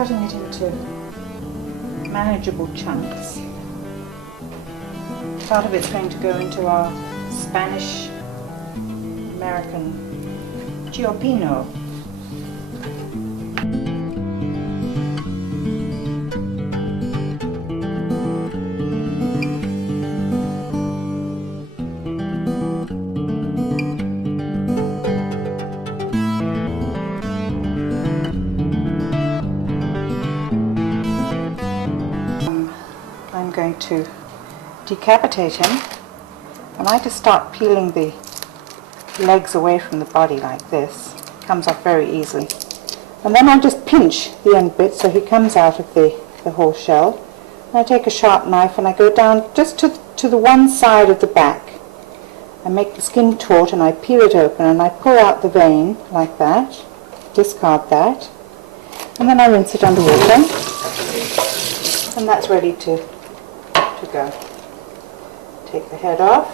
cutting it into manageable chunks. Part of it's going to go into our Spanish-American Giopino. I'm going to decapitate him, and I just start peeling the legs away from the body like this. It comes off very easily. And then I just pinch the end bit so he comes out of the whole shell. And I take a sharp knife and I go down just to the one side of the back. I make the skin taut and I peel it open and I pull out the vein like that, discard that, and then I rinse it under water, and that's ready to go. Take the head off,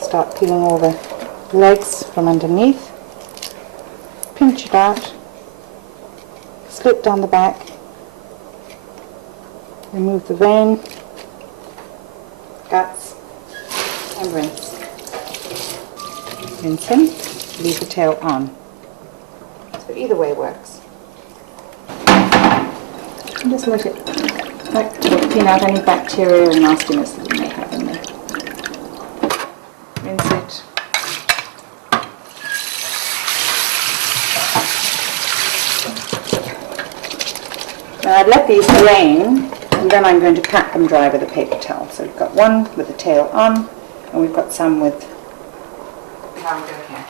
start peeling all the legs from underneath, pinch it out, slip down the back, remove the vein, guts, and rinse. Rinse him, leave the tail on. So either way works. And just let it clean out any bacteria or nastiness that you may have in there. Rinse it. Now I've let these drain, and then I'm going to pat them dry with a paper towel. So we've got one with the tail on, and we've got some with... How we go here.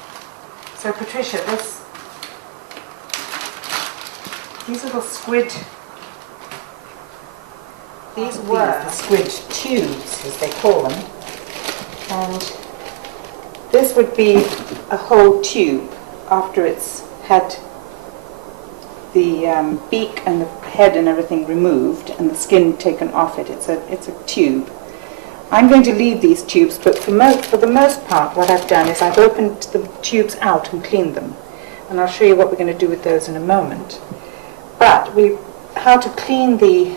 So Patricia, these little squid... These were the squid tubes, as they call them, and this would be a whole tube after it's had the beak and the head and everything removed and the skin taken off it. It's a tube. I'm going to leave these tubes, but for the most part what I've done is I've opened the tubes out and cleaned them, and I'll show you what we're going to do with those in a moment. But how to clean the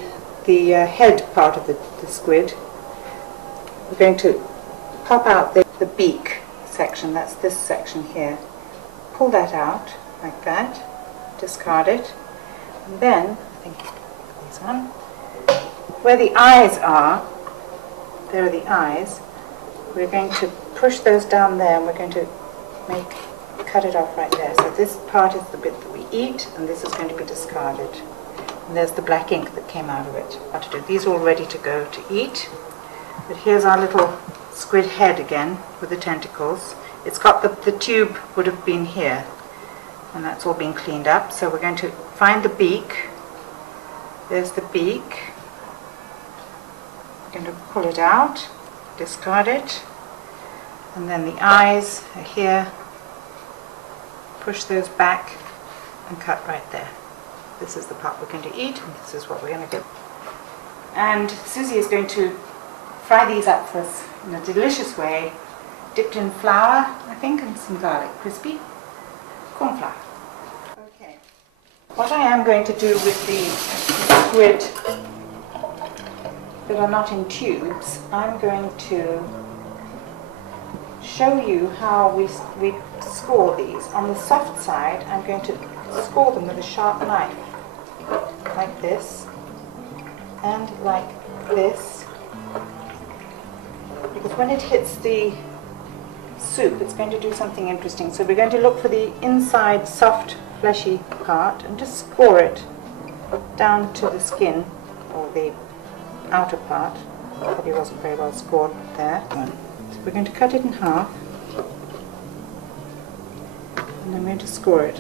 head part of the squid. We're going to pop out the beak section, that's this section here. Pull that out like that, discard it, and then, I think this one, where the eyes are, there are the eyes, we're going to push those down there and we're going to cut it off right there. So this part is the bit that we eat, and this is going to be discarded. And there's the black ink that came out of it. These are all ready to go to eat. But here's our little squid head again with the tentacles. It's got the tube would have been here, and that's all been cleaned up. So we're going to find the beak. There's the beak. We're going to pull it out, discard it, and then the eyes are here. Push those back and cut right there. This is the part we're going to eat, and this is what we're going to do. And Susie is going to fry these up for us in a delicious way, dipped in flour, I think, and some garlic, crispy corn flour. Okay. What I am going to do with the squid that are not in tubes, I'm going to show you how we score these. On the soft side, I'm going to score them with a sharp knife, like this, and like this, because when it hits the soup, it's going to do something interesting. So we're going to look for the inside, soft, fleshy part, and just score it down to the skin, or the outer part. Probably wasn't very well scored there. So we're going to cut it in half, and I'm going to score it.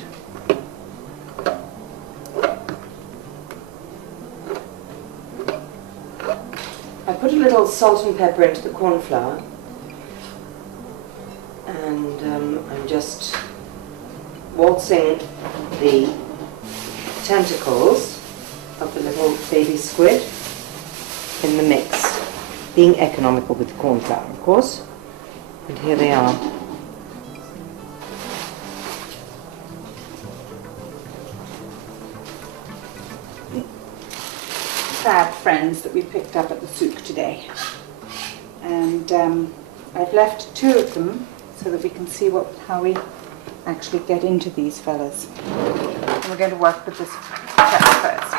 I put a little salt and pepper into the corn flour, and I'm just waltzing the tentacles of the little baby squid in the mix, being economical with the corn flour, of course. And here they are. friends that we picked up at the souk today. And I've left 2 of them so that we can see how we actually get into these fellas. And we're going to work with this chap first.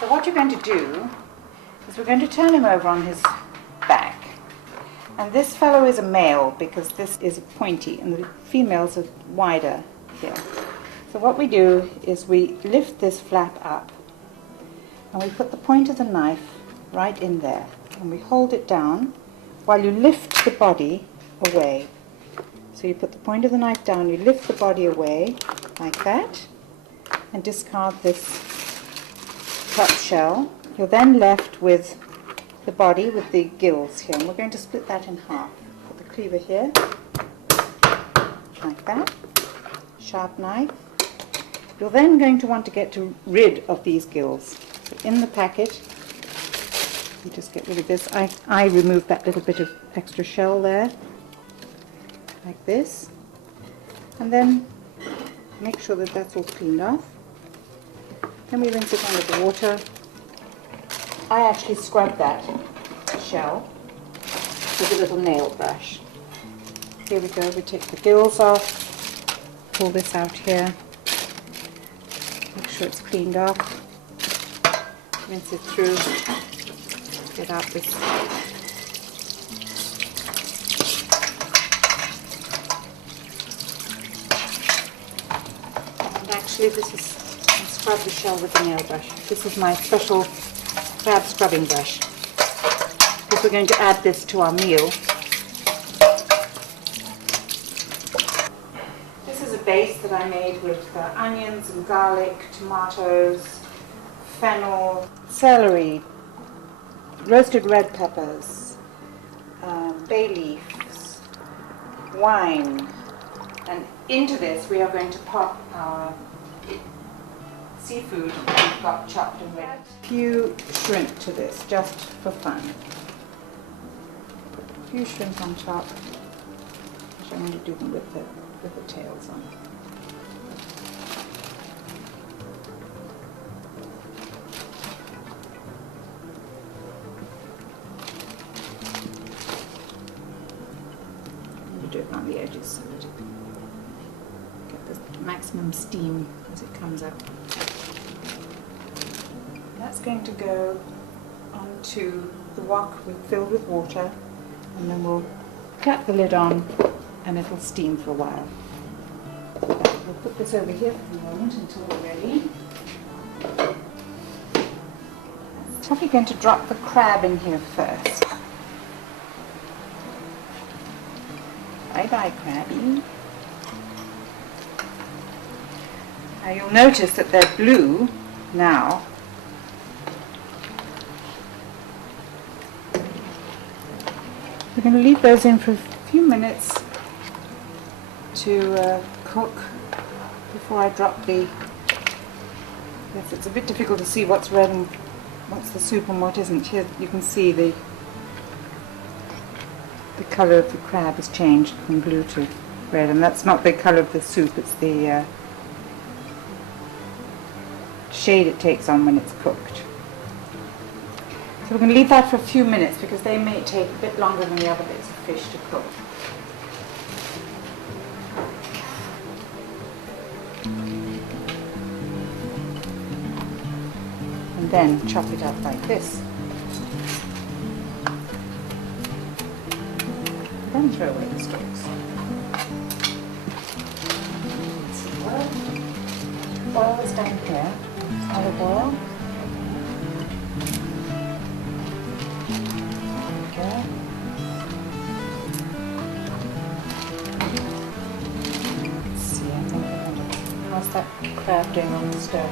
So what you're going to do is we're going to turn him over on his back. And this fellow is a male because this is pointy and the females are wider here. So what we do is we lift this flap up and we put the point of the knife right in there and we hold it down while you lift the body away. So you put the point of the knife down, you lift the body away like that and discard this top shell. You're then left with the body with the gills here, and we're going to split that in half. Put the cleaver here, like that, sharp knife. You're then going to want to get rid of these gills. So in the packet, you just get rid of this. I removed that little bit of extra shell there, like this, and then make sure that that's all cleaned off. Then we rinse it under the water. I actually scrub that shell with a little nail brush. Here we go, we take the gills off, pull this out here, make sure it's cleaned off, rinse it through, get out this and actually this is, scrub the shell with the nail brush. This is my special crab scrubbing brush because we're going to add this to our meal. This is a base that I made with onions and garlic, tomatoes, fennel, celery, roasted red peppers, bay leaves, wine, and into this we are going to pop our seafood that we've got chopped and ready. A few shrimp to this, just for fun. A few shrimp on top, which I'm going to do them with the tails on. I'm going to do it on the edges so that it get the maximum steam as it comes up. That's going to go onto the wok filled with water, and then we'll cap the lid on and it'll steam for a while. We'll put this over here for the moment until we're ready. I'm probably going to drop the crab in here first. Bye bye, crabby. Now you'll notice that they're blue now. We're going to leave those in for a few minutes to cook before I drop the... Yes, it's a bit difficult to see what's red and what's the soup and what isn't. Here you can see the colour of the crab has changed from blue to red, and that's not the colour of the soup, it's the shade it takes on when it's cooked. So we're going to leave that for a few minutes because they may take a bit longer than the other bits of fish to cook. And then chop it up like this. Then throw away the stalks. Oil is down here. Olive oil. How's that crab doing on the stove?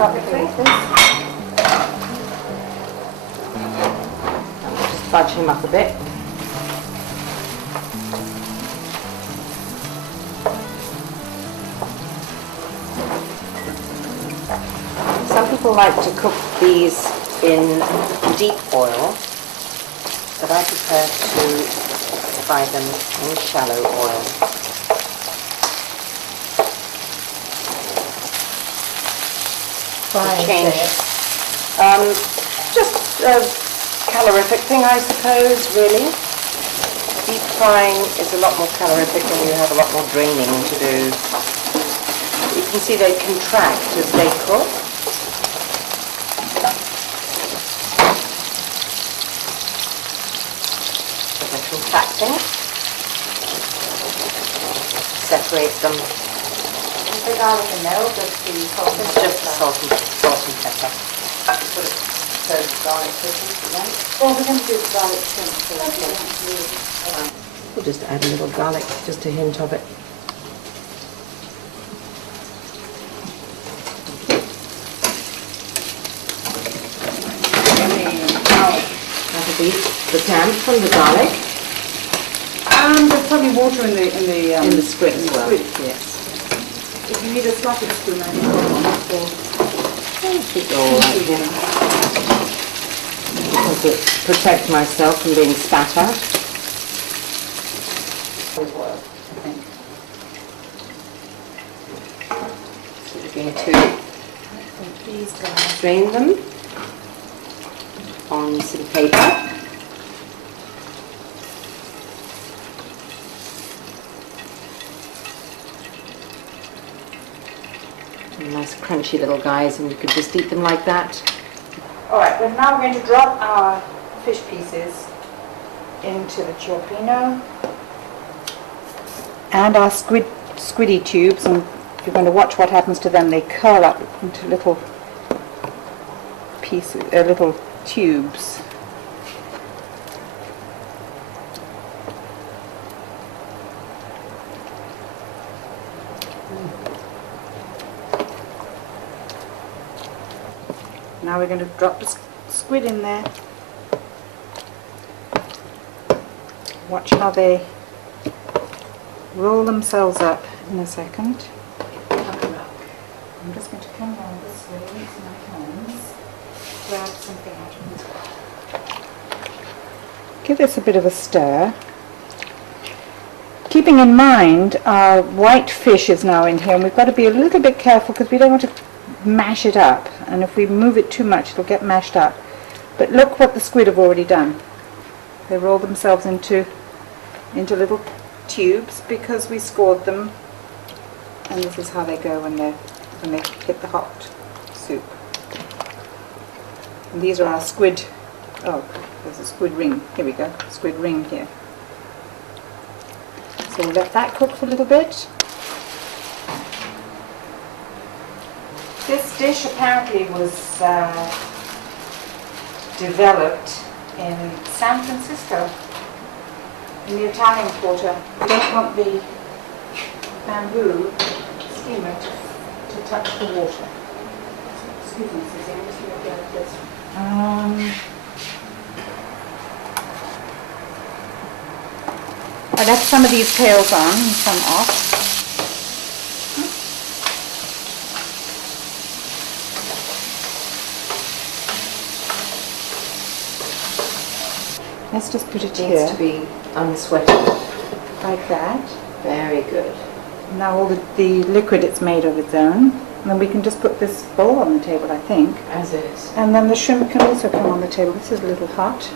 Stop it like this. Just fudge him up a bit. Some people like to cook these in deep oil, but I prefer to fry them in shallow oil. Frying Change. it. Just a calorific thing, I suppose, really. Deep frying is a lot more calorific and you have a lot more draining to do. You can see they contract as they cook. They're contracting. Separate them. Is the garlic in there or just the salt and pepper? Just salt and pepper. Sort of serve garlic cookies again. Well, we're going to do the garlic shrimp. So We'll just add a little garlic, just a hint of it. That'll be the tan from the garlic. there's probably water in In the squid as well. squid. Yes. If you need a slotted spoon, I think or To protect myself from being spat at. as well, I think. So we're going to These guys. drain them on some paper. Nice crunchy little guys, and you could just eat them like that. Alright, well now we're going to drop our fish pieces into the cioppino and our squiddy tubes, and you're going to watch what happens to them. They curl up into little pieces, little tubes. Now we're going to drop the squid in there. Watch how they roll themselves up in a second. I'm just going to come down this way with my hands, grab something out of this. Give this a bit of a stir. Keeping in mind our white fish is now in here, and we've got to be a little bit careful because we don't want to mash it up, and if we move it too much it'll get mashed up. But look what the squid have already done. They roll themselves into little tubes because we scored them, and this is how they go when they hit the hot soup. And these are our squid. Oh, there's a squid ring. Here we go, squid ring here. So we'll let that cook for a little bit. This dish apparently was developed in San Francisco, in the Italian Quarter. We don't want the bamboo steamer to touch the water. Excuse me, Susie, I'm just going to get this. I left some of these tails on and some off. Let's just put it It here, needs to be unsweated. like that. Very good. Now all the liquid it's made of its own. And then we can just put this bowl on the table, I think. As is. And then the shrimp can also come on the table. This is a little hot.